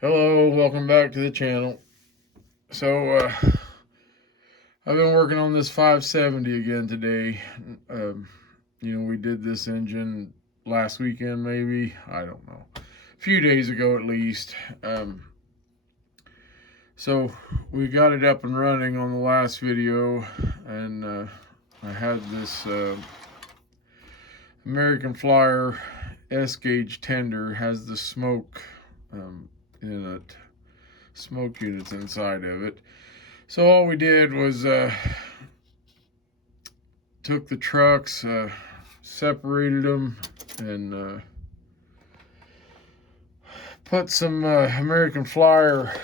Hello, welcome back to the channel. I've been working on this 570 again today. We did this engine last weekend, maybe. I don't know. A few days ago at least. So we got it up and running on the last video, and I had this American Flyer S-gauge tender, has the smoke in it, smoke units inside of it. So all we did was took the trucks, separated them, and put some American Flyer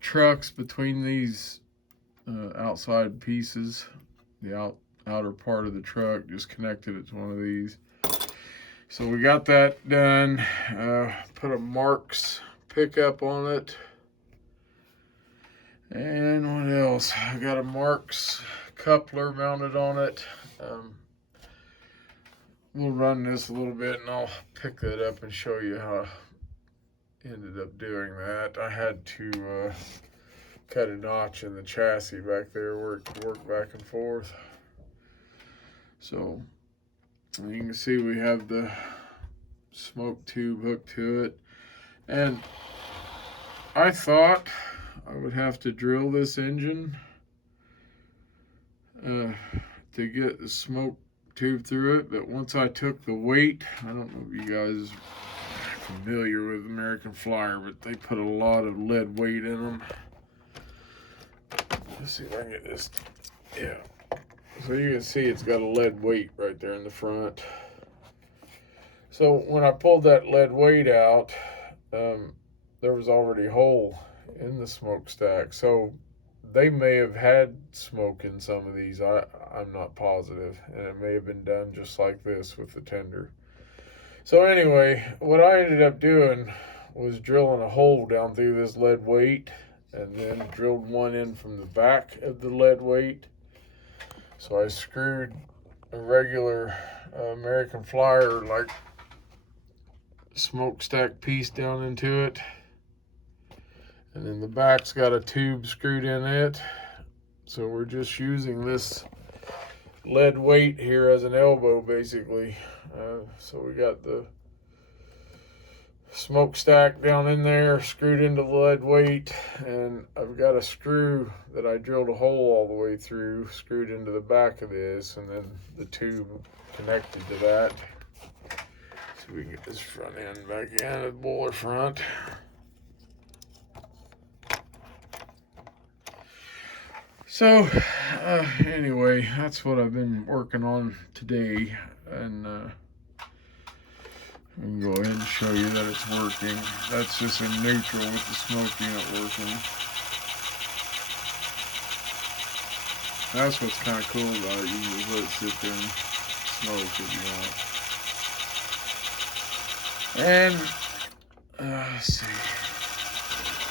trucks between these outside pieces. The outer part of the truck, just connected it to one of these. So we got that done. Put a Marks pickup on it. And what else? I got a Marks coupler mounted on it. We'll run this a little bit and I'll pick that up and show you how I ended up doing that. I had to cut a notch in the chassis back there, work back and forth. So you can see we have the smoke tube hooked to it. And I thought I would have to drill this engine to get the smoke tube through it, but once I took the weight, I don't know if you guys are familiar with American Flyer, but they put a lot of lead weight in them. Let's see if I can get this. Yeah. So you can see it's got a lead weight right there in the front. So when I pulled that lead weight out, there was already a hole in the smokestack. So they may have had smoke in some of these. I'm not positive. And it may have been done just like this with the tender. So anyway, what I ended up doing was drilling a hole down through this lead weight, and then drilled one in from the back of the lead weight. So I screwed a regular American Flyer like smokestack piece down into it. And then the back's got a tube screwed in it. So we're just using this lead weight here as an elbow, basically. So we got the smokestack down in there, screwed into the lead weight, and I've got a screw that I drilled a hole all the way through, screwed into the back of this, and then the tube connected to that. So we can get this front end back in, the boiler front. So anyway, that's what I've been working on today, and I can go ahead and show you that it's working. That's just in neutral with the smoke unit working. That's what's kind of cool about it. You can just let it sit there and smoke if you want. And let's see.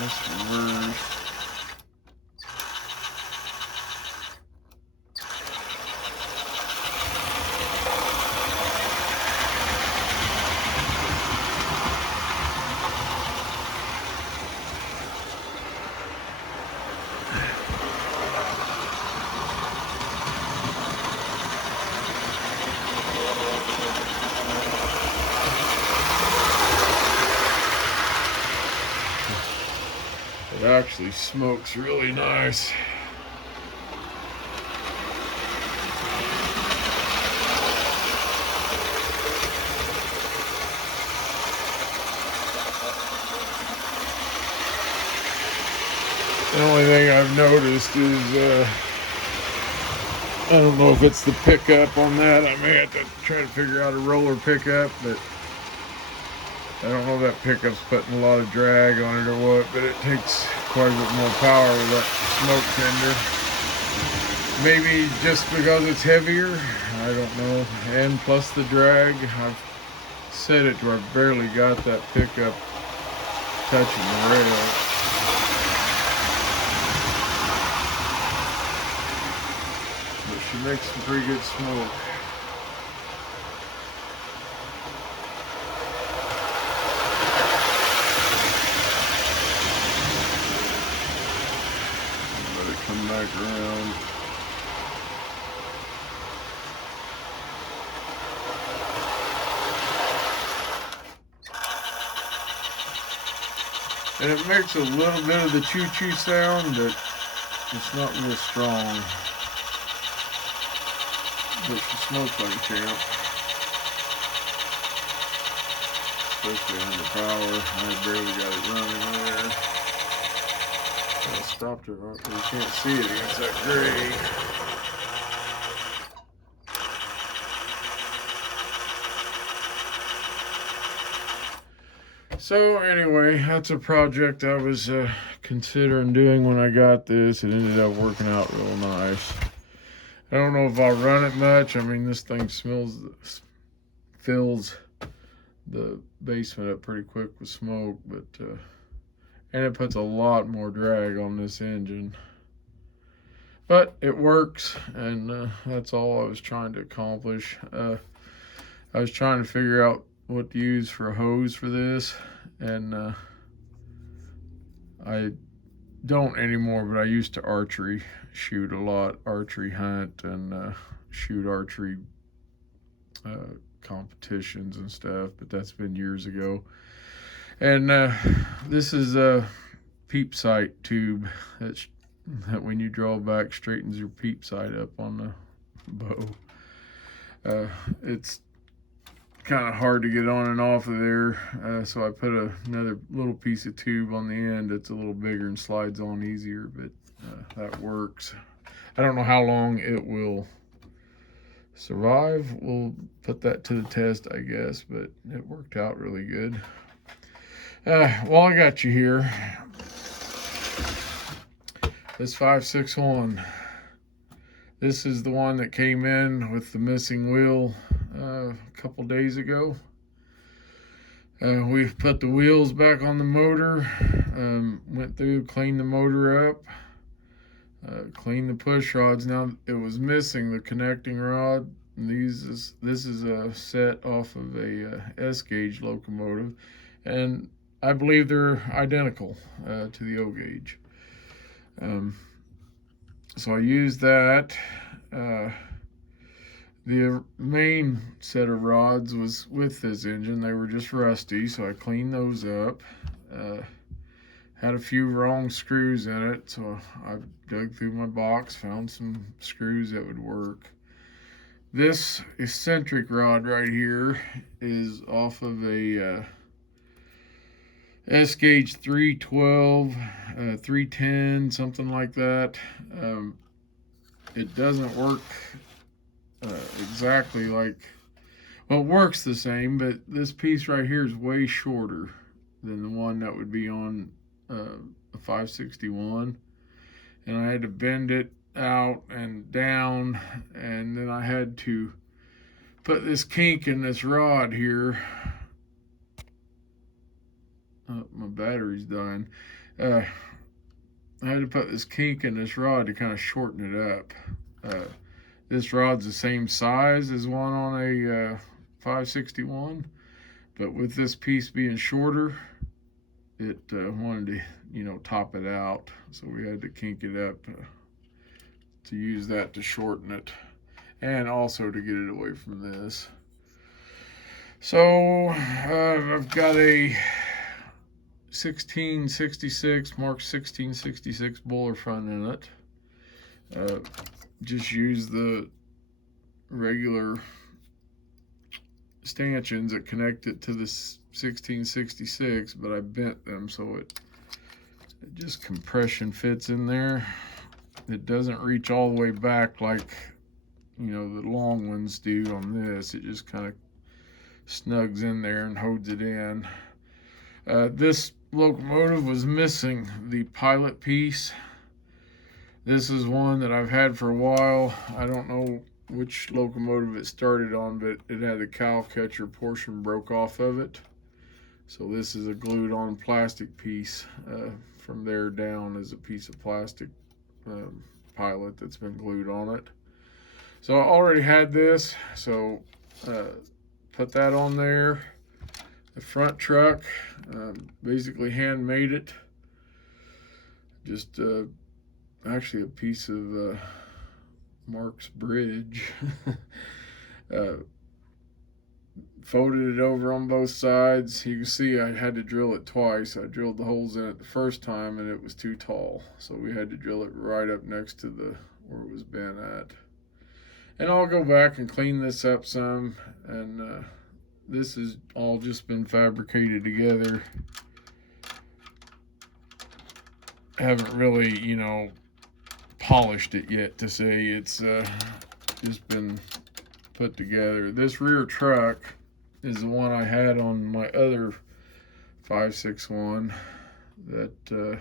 Let's reverse. It actually smokes really nice. The only thing I've noticed is, I don't know if it's the pickup on that. I may have to try to figure out a roller pickup, but I don't know if that pickup's putting a lot of drag on it or what, but it takes quite a bit more power with that smoke tender. Maybe just because it's heavier, I don't know. And plus the drag, I've set it to where I barely got that pickup touching the rail. But she makes some pretty good smoke. come back around. And it makes a little bit of the choo-choo sound, but it's not real strong. But she smokes like a champ. Especially under power. I barely got it running there. I stopped her, but you can't see it against that gray. So anyway, that's a project I was considering doing when I got this. It ended up working out real nice. I don't know if I'll run it much. I mean, this thing fills the basement up pretty quick with smoke, but and it puts a lot more drag on this engine. But it works, and that's all I was trying to accomplish. I was trying to figure out what to use for a hose for this, and I don't anymore, but I used to archery shoot a lot, archery hunt, and shoot archery competitions and stuff, but that's been years ago. And this is a peep sight tube that when you draw back straightens your peep sight up on the bow. It's kind of hard to get on and off of there, so I put another little piece of tube on the end that's a little bigger and slides on easier, but that works. I don't know how long it will survive. We'll put that to the test, I guess, but it worked out really good. Well, I got you here. This 561. This is the one that came in with the missing wheel a couple days ago. We've put the wheels back on the motor, went through, cleaned the motor up, cleaned the push rods. Now it was missing the connecting rod. This is a set off of a S gauge locomotive, and I believe they're identical to the O gauge. So I used that. The main set of rods was with this engine. They were just rusty, so I cleaned those up. Had a few wrong screws in it, so I dug through my box, found some screws that would work. This eccentric rod right here is off of a S gauge 312, 310, something like that. It doesn't work exactly like, well, it works the same, but this piece right here is way shorter than the one that would be on a 561, and I had to bend it out and down, and then I had to put this kink in this rod here. My battery's dying. I had to put this kink in this rod to kind of shorten it up. This rod's the same size as one on a 561, but with this piece being shorter, it wanted to, top it out. So we had to kink it up to use that to shorten it, and also to get it away from this. So I've got a 1666, Mark 1666 Buller front in it. Just use the regular stanchions that connect it to the 1666, but I bent them so it just compression fits in there. It doesn't reach all the way back like the long ones do on this. It just kind of snugs in there and holds it in. This locomotive was missing the pilot piece. This is one that I've had for a while. I don't know which locomotive it started on, but it had the cow catcher portion broke off of it. So this is a glued on plastic piece. From there down is a piece of plastic pilot that's been glued on it. So I already had this, so put that on there. The front truck, basically handmade it. Just actually a piece of Mark's bridge. uh, Folded it over on both sides. You can see I had to drill it twice. I drilled the holes in it the first time and it was too tall, so we had to drill it right up next to the where it was bent at. And I'll go back and clean this up some, and this has all just been fabricated together. Haven't really, polished it yet to say it's just been put together. This rear truck is the one I had on my other 561 that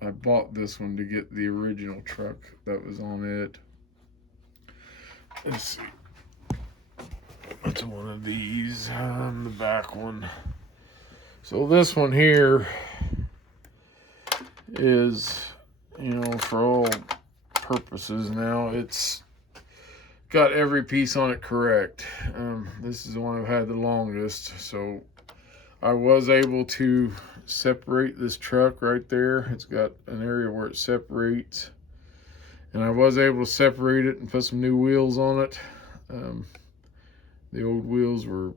I bought this one to get the original truck that was on it. Let's see. It's one of these on the back one. So this one here is, for all purposes now, it's got every piece on it correct. This is the one I've had the longest, so I was able to separate this truck right there. It's got an area where it separates, and I was able to separate it and put some new wheels on it. The old wheels were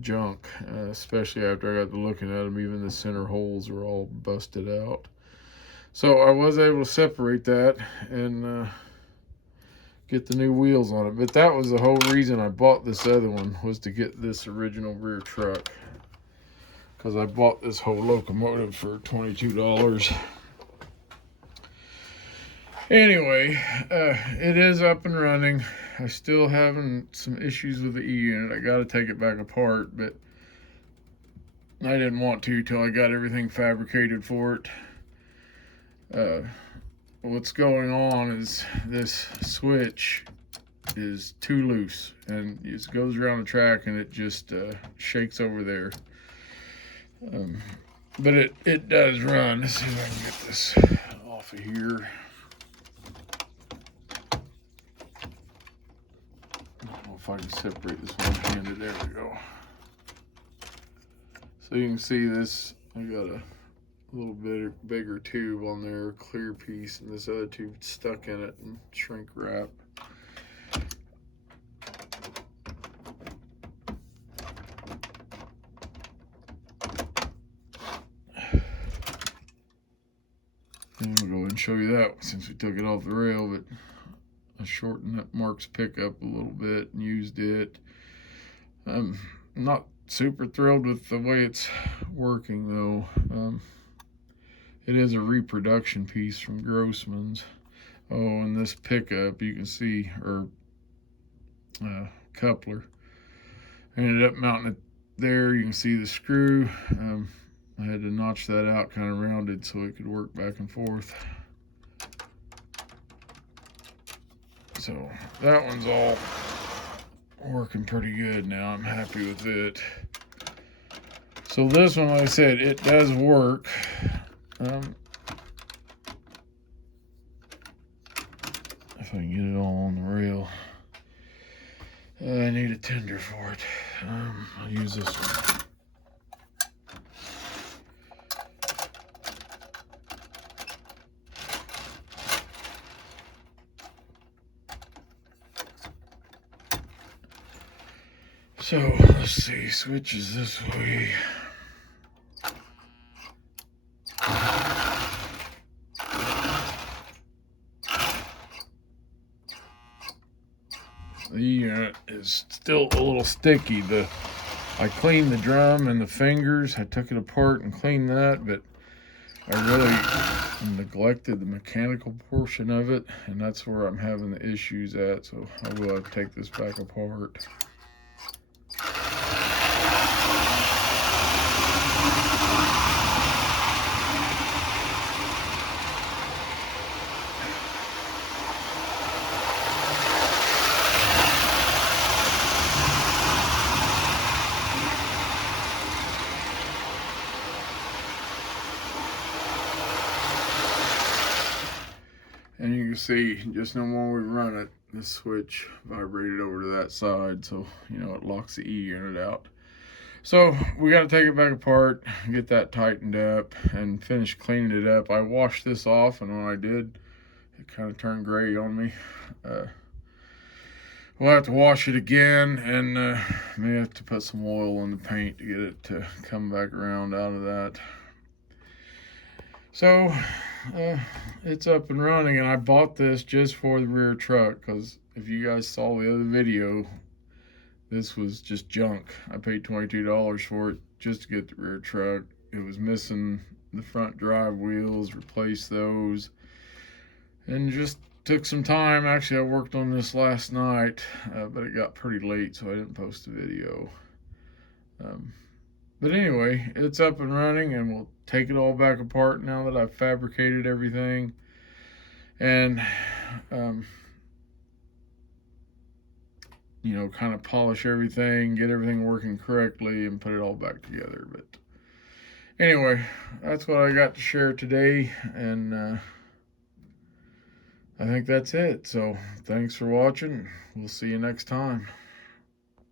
junk, especially after I got to looking at them. Even the center holes were all busted out. So I was able to separate that and get the new wheels on it. But that was the whole reason I bought this other one, was to get this original rear truck, because I bought this whole locomotive for $22. Anyway, it is up and running. I still having some issues with the E-unit. I got to take it back apart, but I didn't want to till I got everything fabricated for it. What's going on is this switch is too loose, and it goes around the track and it just shakes over there. But it does run. Let's see if I can get this off of here. I don't know if I can separate this one-handed. There we go. So you can see this, I got a little bit bigger tube on there, clear piece, and this other tube stuck in it and shrink wrap. And we'll go ahead and show you that since we took it off the rail, but I shortened up Mark's pickup a little bit and used it. I'm not super thrilled with the way it's working though. It is a reproduction piece from Grossman's. Oh, and this pickup, you can see, or coupler. I ended up mounting it there. You can see the screw. I had to notch that out kind of rounded so it could work back and forth. So that one's all working pretty good now. I'm happy with it. So this one, like I said, it does work. If I can get it all on the rail. I need a tender for it. I'll use this one. So let's see, switches this way. The unit is still a little sticky. I cleaned the drum and the fingers. I took it apart and cleaned that, but I really neglected the mechanical portion of it, and that's where I'm having the issues at. So I will have to take this back apart. And you can see, just no more we run it, this switch vibrated over to that side, so it locks the E unit out. So we got to take it back apart, get that tightened up, and finish cleaning it up. I washed this off, and when I did, It kind of turned gray on me. We'll have to wash it again, and may have to put some oil in the paint to get it to come back around out of that. So it's up and running, and I bought this just for the rear truck because if you guys saw the other video, this was just junk. I paid $22 for it just to get the rear truck. It was missing the front drive wheels, replaced those, and just took some time. Actually, I worked on this last night, but it got pretty late, so I didn't post a video. But anyway, it's up and running, and we'll take it all back apart now that I've fabricated everything. And, you know, kind of polish everything, get everything working correctly, and put it all back together. But anyway, that's what I got to share today, and I think that's it. So thanks for watching. We'll see you next time.